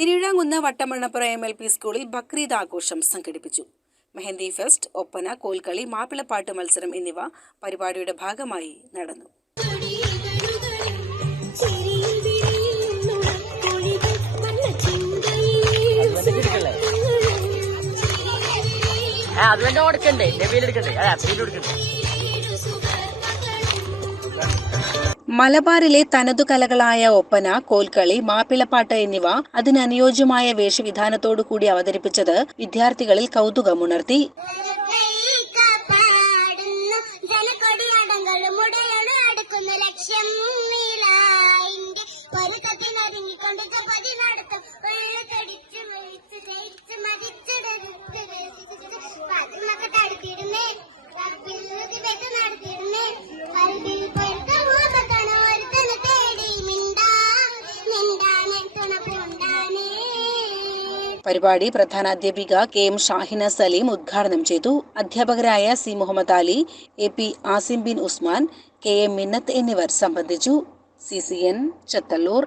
Thiruvizhamkunnu Vattamannappuram MLP സ്കൂളിൽ ബക്രീദ് ആഘോഷം സംഘടിപ്പിച്ചു. മെഹന്തി ഫെസ്റ്റ്, ഒപ്പന, കോൽക്കളി, മാപ്പിളപ്പാട്ട് മത്സരം എന്നിവ പരിപാടിയുടെ ഭാഗമായി നടന്നു. മലബാറിലെ തനതു കലകളായ ഒപ്പന, കോൽക്കളി, മാപ്പിളപ്പാട്ട് എന്നിവ അതിനനുയോജ്യമായ വേഷവിധാനത്തോടു കൂടി അവതരിപ്പിച്ചത് വിദ്യാർത്ഥികളിൽ കൗതുകമുണർത്തി. പരിപാടി പ്രധാനാധ്യാപിക KM ഷാഹിന സലീം ഉദ്ഘാടനം ചെയ്തു. അധ്യാപകരായ C Muhammad Ali, AP Asim bin Usman, KM Minnath എന്നിവർ സംബന്ധിച്ചു. CCN ചത്തല്ലൂർ.